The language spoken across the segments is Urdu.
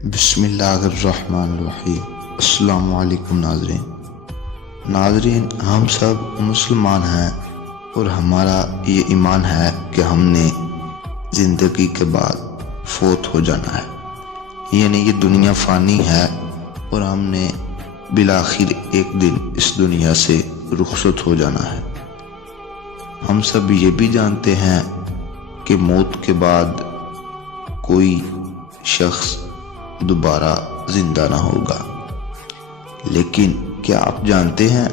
بسم اللہ الرحمن الرحیم۔ السلام علیکم ناظرین، ہم سب مسلمان ہیں اور ہمارا یہ ایمان ہے کہ ہم نے زندگی کے بعد فوت ہو جانا ہے، یعنی یہ دنیا فانی ہے اور ہم نے بالآخر ایک دن اس دنیا سے رخصت ہو جانا ہے۔ ہم سب یہ بھی جانتے ہیں کہ موت کے بعد کوئی شخص دوبارہ زندہ نہ ہوگا، لیکن کیا آپ جانتے ہیں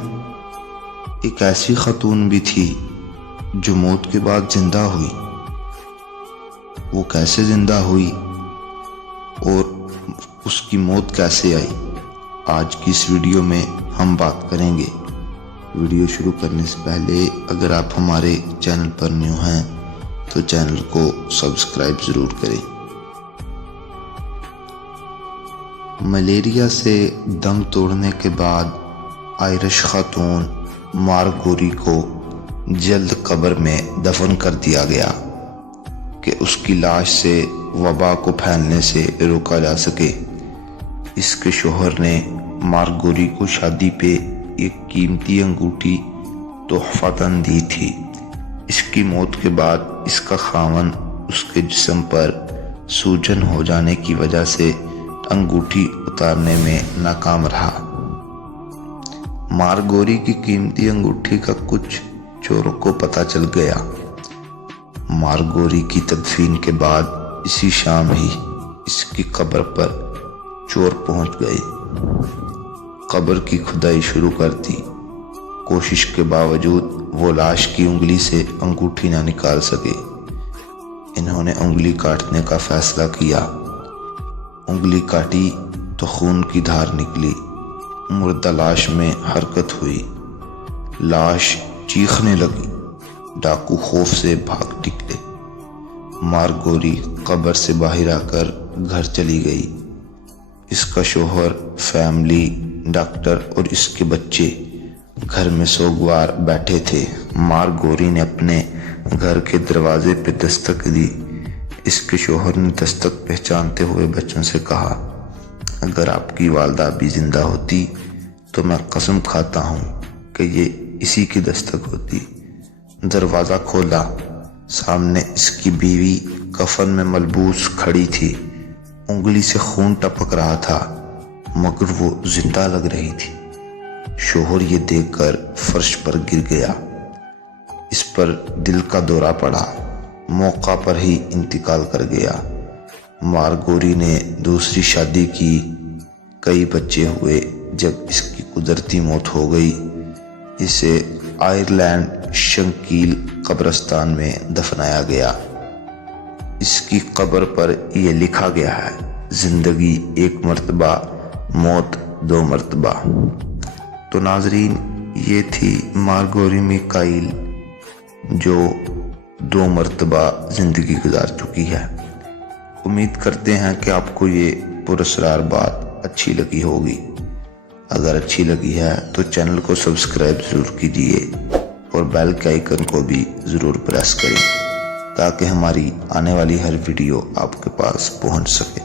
ایک ایسی خاتون بھی تھی جو موت کے بعد زندہ ہوئی؟ وہ کیسے زندہ ہوئی اور اس کی موت کیسے آئی، آج کی اس ویڈیو میں ہم بات کریں گے۔ ویڈیو شروع کرنے سے پہلے اگر آپ ہمارے چینل پر نیو ہیں تو چینل کو سبسکرائب ضرور کریں۔ ملیریا سے دم توڑنے کے بعد آئرش خاتون مارگوری کو جلد قبر میں دفن کر دیا گیا کہ اس کی لاش سے وبا کو پھیلنے سے روکا جا سکے۔ اس کے شوہر نے مارگوری کو شادی پہ ایک قیمتی انگوٹھی تحفتاً دی تھی۔ اس کی موت کے بعد اس کا خاوند اس کے جسم پر سوجن ہو جانے کی وجہ سے انگوٹھی اتارنے میں ناکام رہا۔ مارگوری کی قیمتی انگوٹھی کا کچھ چوروں کو پتہ چل گیا۔ مارگوری کی تدفین کے بعد اسی شام ہی اس کی قبر پر چور پہنچ گئے، قبر کی کھدائی شروع کر دی۔ کوشش کے باوجود وہ لاش کی انگلی سے انگوٹھی نہ نکال سکے۔ انہوں نے انگلی کاٹنے کا فیصلہ کیا۔ انگلی کاٹی تو خون کی دھار نکلی، مردہ لاش میں حرکت ہوئی، لاش چیخنے لگی، ڈاکو خوف سے بھاگ نکلے۔ مارگوری قبر سے باہر آ کر گھر چلی گئی۔ اس کا شوہر، فیملی، ڈاکٹر اور اس کے بچے گھر میں سوگوار بیٹھے تھے۔ مارگوری نے اپنے گھر کے دروازے پہ دستک دی۔ اس کے شوہر نے دستک پہچانتے ہوئے بچوں سے کہا، اگر آپ کی والدہ بھی زندہ ہوتی تو میں قسم کھاتا ہوں کہ یہ اسی کی دستک ہوتی۔ دروازہ کھولا، سامنے اس کی بیوی کفن میں ملبوس کھڑی تھی۔ انگلی سے خون ٹپک رہا تھا مگر وہ زندہ لگ رہی تھی۔ شوہر یہ دیکھ کر فرش پر گر گیا۔ اس پر دل کا دورہ پڑا، موقع پر ہی انتقال کر گیا۔ مارگوری نے دوسری شادی کی، کئی بچے ہوئے۔ جب اس کی قدرتی موت ہو گئی، اسے آئرلینڈ شنکیل قبرستان میں دفنایا گیا۔ اس کی قبر پر یہ لکھا گیا ہے، زندگی ایک مرتبہ، موت دو مرتبہ۔ تو ناظرین، یہ تھی مارگوری میکائیل جو 2 مرتبہ زندگی گزار چکی ہے۔ امید کرتے ہیں کہ آپ کو یہ پراسرار بات اچھی لگی ہوگی۔ اگر اچھی لگی ہے تو چینل کو سبسکرائب ضرور کیجیے اور بیل کے آئیکن کو بھی ضرور پریس کریں تاکہ ہماری آنے والی ہر ویڈیو آپ کے پاس پہنچ سکے۔